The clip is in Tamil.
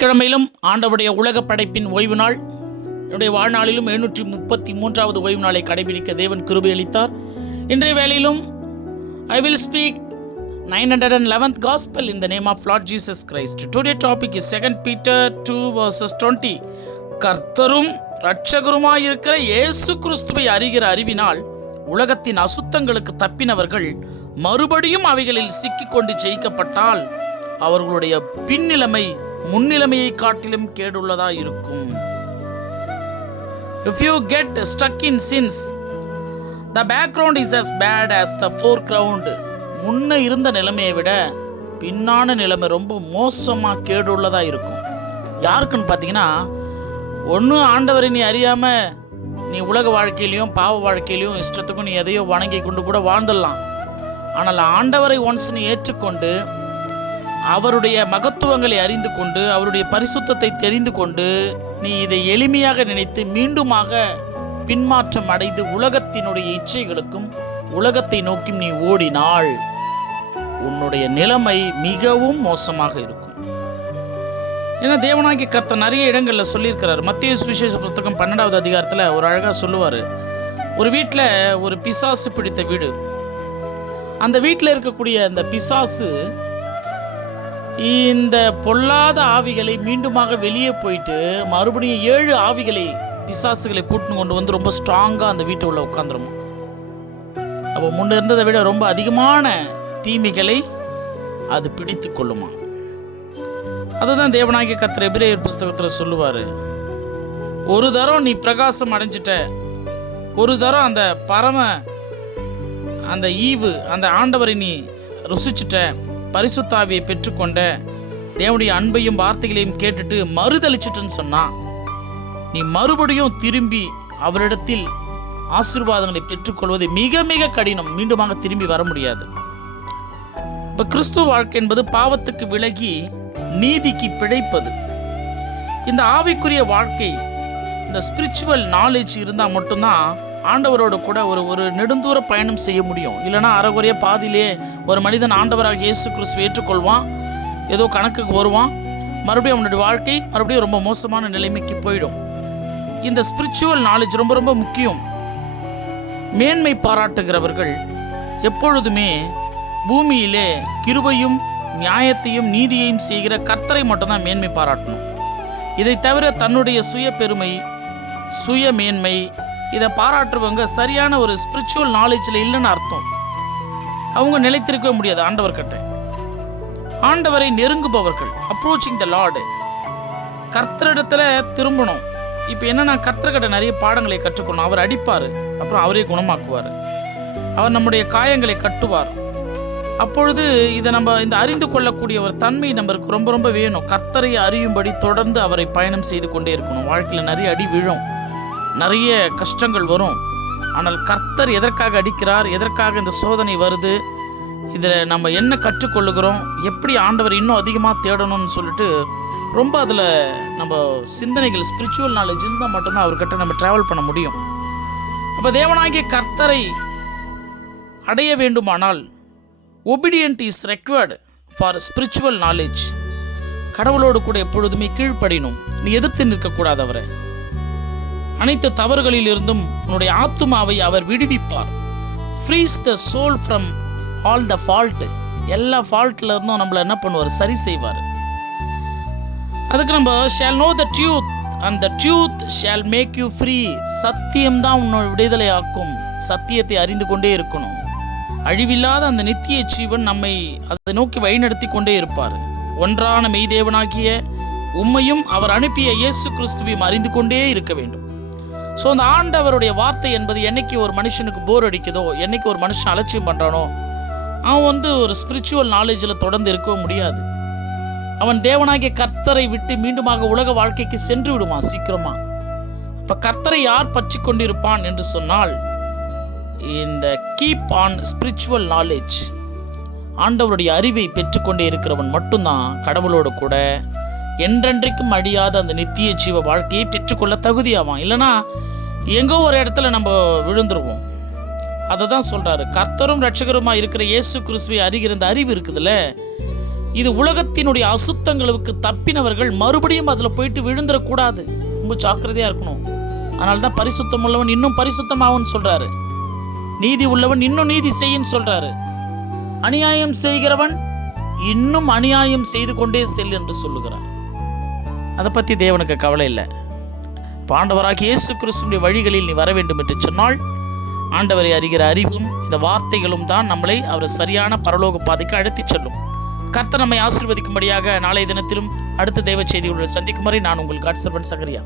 கிழமையிலும் ஆண்டவருடைய உலக படைப்பின் ஓய்வு நாள், என்னுடைய வாழ்நாளிலும் 733வது ஓய்வு நாளை கடைபிடிக்க தேவன் கிருபை அளித்தார். இன்றைய வேளையிலும் I will speak 911th gospel in the name of Lord Jesus Christ. Today topic is 2 Peter 2 verses 20. கர்த்தரும் இரட்சகருமாய் இருக்கிற இயேசு கிறிஸ்துவை அறிகிற அறிவினால் உலகத்தின் அசுத்தங்களுக்கு தப்பினவர்கள் மறுபடியும் அவைகளில் சிக்கிக்கொண்டு ஜெயிக்கப்பட்டால் அவர்களுடைய பின்னிலைமை முன்னிலைமையை காட்டிலும் கேடுள்ளதா இருக்கும். If you get stuck in sins, the background is as bad as the foreground. முன்ன இருந்த நிலைமையை விட பின்னான நிலைமை ரொம்ப மோசமாக கேடுள்ளதா இருக்கும். யாருக்குன்னு பார்த்தீங்கன்னா, ஒன்று ஆண்டவரை நீ அறியாமல் நீ உலக வாழ்க்கையிலையும் பாவ வாழ்க்கையிலையும் இஷ்டத்துக்கும் நீ எதையோ வணங்கி கொண்டு கூட வாழ்ந்துடலாம். ஆனால் ஆண்டவரை ஒன்ஸ் நீ ஏற்றுக்கொண்டு அவருடைய மகத்துவங்களை அறிந்து கொண்டு அவருடைய பரிசுத்தத்தை தெரிந்து கொண்டு நீ இதை எளிமையாக நினைத்து மீண்டுமாக பின்மாற்றம் அடைந்து உலகத்தினுடைய இச்சைகளுக்கும் உலகத்தை நோக்கி நீ ஓடினாள் உன்னுடைய நிலைமை மிகவும் மோசமாக இருக்கும். ஏன்னா தேவனாகிய கர்த்தர் நிறைய இடங்களில் சொல்லியிருக்கிறார். மத்தேயு சுவிசேஷ புஸ்தகம் 12வது அதிகாரத்தில் ஒரு அழகாக சொல்லுவார். ஒரு வீட்டில் ஒரு பிசாசு பிடித்த வீடு, அந்த வீட்டில் இருக்கக்கூடிய அந்த பிசாசு இந்த பொல்லாத ஆவிகளை மீண்டுமாக வெளியே போயிட்டு மறுபடியும் 7 ஆவிகளை பிசாசுகளை கூட்டின்னு கொண்டு வந்து ரொம்ப ஸ்ட்ராங்காக அந்த வீட்டை உள்ள உட்காந்துருமா. அப்போ முன்ன இருந்ததை விட ரொம்ப அதிகமான தீமைகளை அது பிடித்து கொள்ளுமா. அதுதான் தேவனாகிய கர்த்தர் எபிரேயர் புஸ்தகத்தில் சொல்லுவார். ஒரு தரம் நீ பிரகாசம் அடைஞ்சிட்ட, ஒரு தரம் அந்த பரம அந்த ஈவு அந்த ஆண்டவரை நீ ருசிச்சிட்ட, பரிசுத்தாவியை பெற்றுக்கொண்ட, தேவனுடைய அன்பையும் வார்த்தைகளையும் கேட்டுட்டு மறுதளிச்சிட்டுன்னு சொன்னா நீ மறுபடியும் திரும்பி அவரிடத்தில் ஆசீர்வாதங்களை பெற்றுக்கொள்வது மிக மிக கடினம். மீண்டுமாக திரும்பி வர முடியாது. இப்போ கிறிஸ்துவ வாழ்க்கை என்பது பாவத்துக்கு விலகி நீதிக்கு பிழைப்பது. இந்த ஆவிக்குரிய வாழ்க்கை, இந்த ஸ்பிரிச்சுவல் நாலேஜ் இருந்தால் மட்டும்தான் ஆண்டவரோடு கூட ஒரு நெடுந்தூர பயணம் செய்ய முடியும். இல்லைனா அறகுறைய பாதியிலே ஒரு மனிதன் ஆண்டவராக இயேசு கிறிஸ்துவை ஏற்றுக்கொள்வான், ஏதோ கணக்குக்கு வருவான், மறுபடியும் அவனுடைய வாழ்க்கை மறுபடியும் ரொம்ப மோசமான நிலைமைக்கு போயிடும். இந்த ஸ்பிரிச்சுவல் நாலேஜ் ரொம்ப ரொம்ப முக்கியம். மேன்மை பாராட்டுகிறவர்கள் எப்பொழுதுமே பூமியிலே கிருபையும் நியாயத்தையும் நீதியையும் செய்கிற கர்த்தரை மட்டும்தான் மேன்மை பாராட்டணும். இதை தவிர தன்னுடைய சுய பெருமை, சுய மேன்மை இதை பாராட்டுறவங்க சரியான ஒரு ஸ்பிரிச்சுவல் நாலேஜில் இல்லைன்னு அர்த்தம். அவங்க நிலைத்திருக்கவே முடியாது ஆண்டவர் கிட்ட. ஆண்டவரை நெருங்குபவர்கள், அப்ரோச்சிங் த லார்டு, கர்த்தரிடத்துல திரும்பணும். இப்போ என்னன்னா, கர்த்தர்கிட்ட நிறைய பாடங்களை கற்றுக்கணும். அவர் அடிப்பார், அப்புறம் அவரே குணமாக்குவார். அவர் நம்முடைய காயங்களை கட்டுவார். அப்பொழுது இதை நம்ம இந்த அறிந்து கொள்ளக்கூடிய ஒரு தன்மை நம்மளுக்கு ரொம்ப ரொம்ப வேணும். கர்த்தரை அறியும்படி தொடர்ந்து அவரை பயணம் செய்து கொண்டே இருக்கணும். வாழ்க்கையில் நிறைய அடி விழும், நிறைய கஷ்டங்கள் வரும். ஆனால் கர்த்தர் எதற்காக அடிக்கிறார், எதற்காக இந்த சோதனை வருது, இதில் நம்ம என்ன கற்றுக்கொள்ளுகிறோம், எப்படி ஆண்டவர் இன்னும் அதிகமாக தேடணும்னு சொல்லிட்டு ரொம்ப அதில் நம்ம சிந்தனைகள் ஸ்பிரிச்சுவல் நாலேஜ் இருந்தால் மட்டும்தான் அவர்கிட்ட நம்ம ட்ராவல் பண்ண முடியும். அப்போ தேவனாகிய கர்த்தரை அடைய வேண்டுமானால் obedient is required for spiritual knowledge. கடவுளோடு கூட எப்பொழுதுமே கீழ்ப்படினும். நீ எதிர்த்து நிற்கக்கூடாது அவரை. அனைத்து தவறுகளில் இருந்தும் உன்னுடைய ஆத்துமாவை அவர் விடுவிப்பார். Frees the soul from all the fault. எல்லா ஃபால்ட்டில் இருந்தும் நம்மளை என்ன பண்ணுவார், சரி செய்வார். அதுக்கு நம்ம shall know the truth and the truth shall make you free. சத்தியம்தான் உன்னோட விடுதலை ஆக்கும். சத்தியத்தை அறிந்து கொண்டே இருக்கணும். அழிவில்லாத அந்த நித்திய ஜீவன் நம்மை அதை நோக்கி வழிநடத்தி கொண்டே இருப்பார். ஒன்றான மெய்தேவனாகிய உம்மையும் அவர் அனுப்பிய இயேசு கிறிஸ்துவையும் அறிந்து கொண்டே இருக்க வேண்டும். ஸோ அந்த ஆண்டவருடைய வார்த்தை என்பது என்னைக்கு ஒரு மனுஷனுக்கு போர் அடிக்குதோ, என்னைக்கு ஒரு மனுஷன் அலட்சியம் பண்ணுறானோ, அவன் ஒரு ஸ்பிரிச்சுவல் நாலேஜில் தொடர்ந்து இருக்கவே முடியாது. அவன் தேவனாகிய கர்த்தரை விட்டு மீண்டுமாக உலக வாழ்க்கைக்கு சென்று விடுவான் சீக்கிரமாக. இப்போ கர்த்தரை யார் பற்றி கொண்டிருப்பான் என்று சொன்னால், இந்த கீப் ஆன் ஸ்பிரிச்சுவல் நாலேஜ், ஆண்டவருடைய அறிவை பெற்றுக்கொண்டே இருக்கிறவன் மட்டும்தான் கடவுளோடு கூட என்றென்றைக்கும் அழியாத அந்த நித்திய ஜீவ வாழ்க்கையை பெற்றுக்கொள்ள தகுதியாவான். இல்லைனா எங்கோ ஒரு இடத்துல நம்ம விழுந்துருவோம். அதை தான் சொல்கிறாரு, கர்த்தரும் இரட்சகருமாக இருக்கிற இயேசு கிறிஸ்துவை அறிகிற இந்த அறிவு இருக்குதுல்ல, இது உலகத்தினுடைய அசுத்தங்களுக்கு தப்பினவர்கள் மறுபடியும் அதில் போயிட்டு விழுந்துடக்கூடாது. ரொம்ப ஜாக்கிரதையாக இருக்கணும். அதனால தான் பரிசுத்தம் உள்ளவன் இன்னும் பரிசுத்தமாகும்னு சொல்கிறாரு. நீதி உள்ளவன் இன்னும் நீதி செய்யின்னு சொல்கிறாரு. அநியாயம் செய்கிறவன் இன்னும் அநியாயம் செய்து கொண்டே செல் என்று சொல்லுகிறார். அதை பற்றி தேவனுக்கு கவலை இல்லை. ஆண்டவராகிய இயேசு கிறிஸ்துவின் வழிகளில் நீ வர வேண்டும் என்று சொன்னால் ஆண்டவரை அறிகிற அறிவும் இந்த வார்த்தைகளும் தான் நம்மளை அவர் சரியான பரலோக பாதைக்கு அழைத்துச் செல்லும். கர்த்தர் நம்மை ஆசீர்வதிக்கும்படியாக நாளைய தினத்திலும் அடுத்த தேவ செய்திகளுடன் சந்திக்கும் வரை நான் உங்கள் காட் சர்வன்ட் சகரியா.